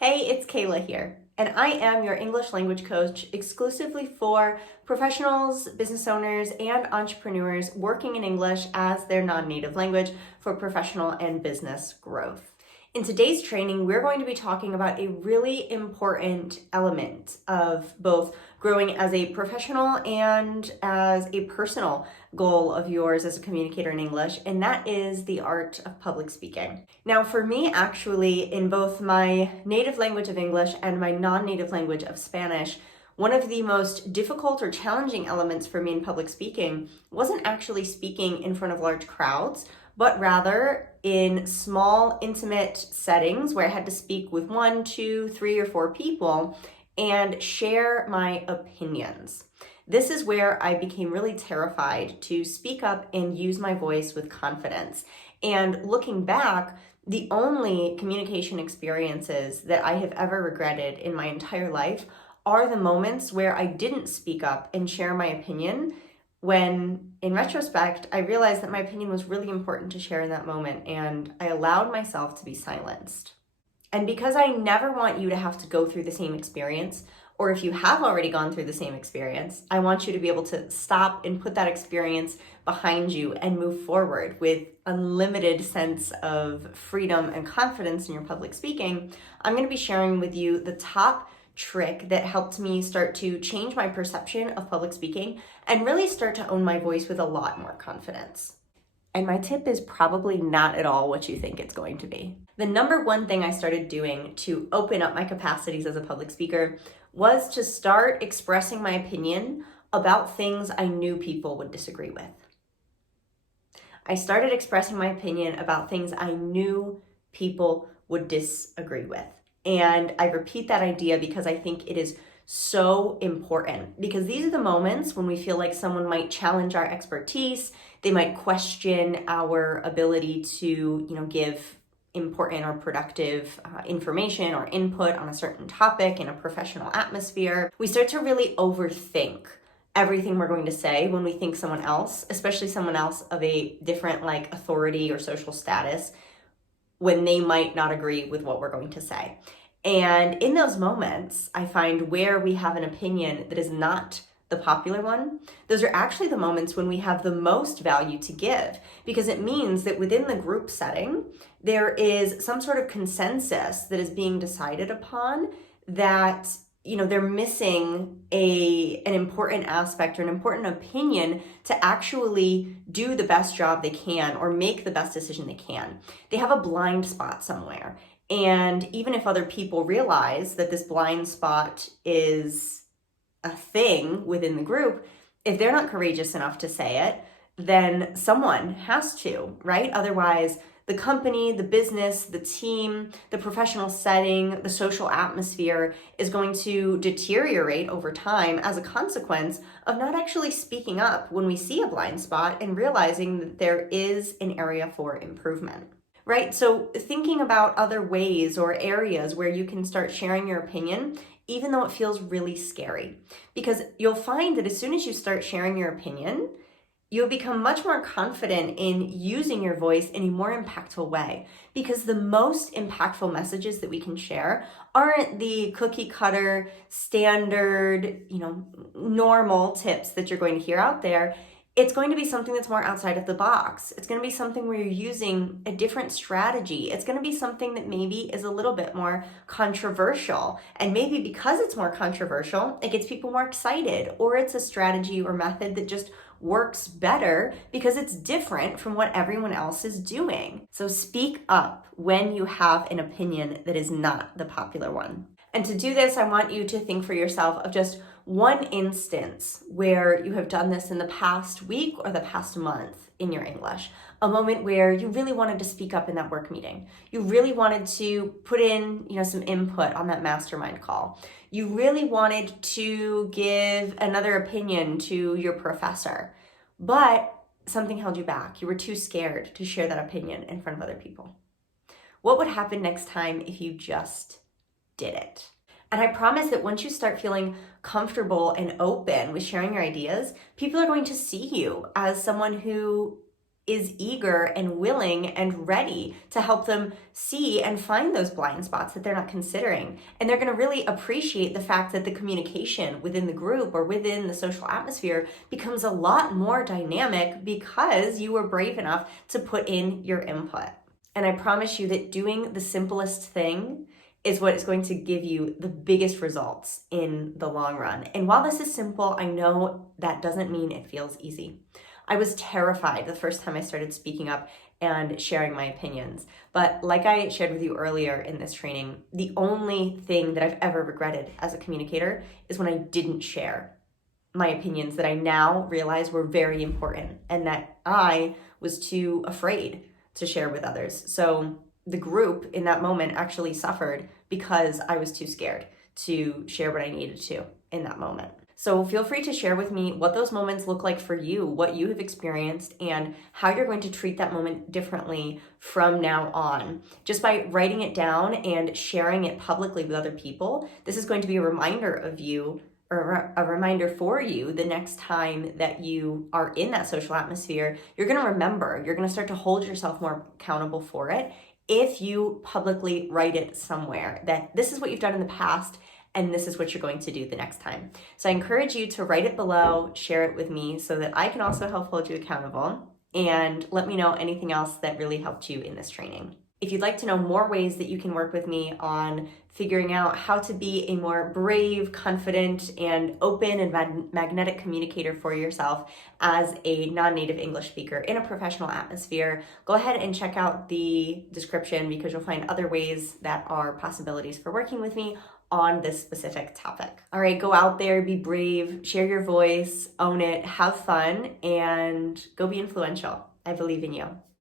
Hey, it's Kayla here, and I am your English language coach exclusively for professionals, business owners, and entrepreneurs working in English as their non-native language for professional and business growth. In today's training, we're going to be talking about a really important element of both growing as a professional and as a personal goal of yours as a communicator in English, and that is the art of public speaking. Now, for me, actually, in both my native language of English and my non-native language of Spanish, one of the most difficult or challenging elements for me in public speaking wasn't actually speaking in front of large crowds, but rather in small, intimate settings where I had to speak with 1, 2, 3, or 4 people and share my opinions. This is where I became really terrified to speak up and use my voice with confidence. And looking back, the only communication experiences that I have ever regretted in my entire life are the moments where I didn't speak up and share my opinion, when in retrospect, I realized that my opinion was really important to share in that moment, and I allowed myself to be silenced. And because I never want you to have to go through the same experience, or if you have already gone through the same experience, I want you to be able to stop and put that experience behind you and move forward with unlimited sense of freedom and confidence in your public speaking. I'm going to be sharing with you the top trick that helped me start to change my perception of public speaking and really start to own my voice with a lot more confidence. And my tip is probably not at all what you think it's going to be. The number one thing I started doing to open up my capacities as a public speaker was to start expressing my opinion about things I knew people would disagree with. I started expressing my opinion about things I knew people would disagree with. And I repeat that idea because I think it is so important, because these are the moments when we feel like someone might challenge our expertise. They might question our ability to, give important or productive information or input on a certain topic in a professional atmosphere. We start to really overthink everything we're going to say when we think someone else, especially someone else of a different authority or social status, when they might not agree with what we're going to say. And in those moments, I find where we have an opinion that is not the popular one, those are actually the moments when we have the most value to give, because it means that within the group setting, there is some sort of consensus that is being decided upon that they're missing an important aspect or an important opinion to actually do the best job they can or make the best decision they can. They have a blind spot somewhere. And even if other people realize that this blind spot is a thing within the group, if they're not courageous enough to say it, then someone has to, right? Otherwise, the company, the business, the team, the professional setting, the social atmosphere is going to deteriorate over time as a consequence of not actually speaking up when we see a blind spot and realizing that there is an area for improvement. Right? So thinking about other ways or areas where you can start sharing your opinion, even though it feels really scary, because you'll find that as soon as you start sharing your opinion, you'll become much more confident in using your voice in a more impactful way, because the most impactful messages that we can share aren't the cookie cutter, standard, normal tips that you're going to hear out there. It's going to be something that's more outside of the box. It's going to be something where you're using a different strategy. It's going to be something that maybe is a little bit more controversial. And maybe because it's more controversial, it gets people more excited, or it's a strategy or method that just works better because it's different from what everyone else is doing. So speak up when you have an opinion that is not the popular one. And to do this, I want you to think for yourself of just one instance where you have done this in the past week or the past month in your English, a moment where you really wanted to speak up in that work meeting. You really wanted to put in, some input on that mastermind call. You really wanted to give another opinion to your professor, but something held you back. You were too scared to share that opinion in front of other people. What would happen next time if you just did it? And I promise that once you start feeling comfortable and open with sharing your ideas, people are going to see you as someone who is eager and willing and ready to help them see and find those blind spots that they're not considering. And they're going to really appreciate the fact that the communication within the group or within the social atmosphere becomes a lot more dynamic because you were brave enough to put in your input. And I promise you that doing the simplest thing is what is going to give you the biggest results in the long run. And while this is simple, I know that doesn't mean it feels easy. I was terrified the first time I started speaking up and sharing my opinions. But like I shared with you earlier in this training, the only thing that I've ever regretted as a communicator is when I didn't share my opinions that I now realize were very important and that I was too afraid to share with others. So the group in that moment actually suffered because I was too scared to share what I needed to in that moment. So feel free to share with me what those moments look like for you, what you have experienced, and how you're going to treat that moment differently from now on. Just by writing it down and sharing it publicly with other people, this is going to be a reminder of you, or a reminder for you the next time that you are in that social atmosphere. You're going to remember, you're going to start to hold yourself more accountable for it if you publicly write it somewhere that this is what you've done in the past and this is what you're going to do the next time. So I encourage you to write it below, share it with me so that I can also help hold you accountable, and let me know anything else that really helped you in this training. If you'd like to know more ways that you can work with me on figuring out how to be a more brave, confident, and open and magnetic communicator for yourself as a non-native English speaker in a professional atmosphere, go ahead and check out the description because you'll find other ways that are possibilities for working with me on this specific topic. All right, go out there, be brave, share your voice, own it, have fun, and go be influential. I believe in you.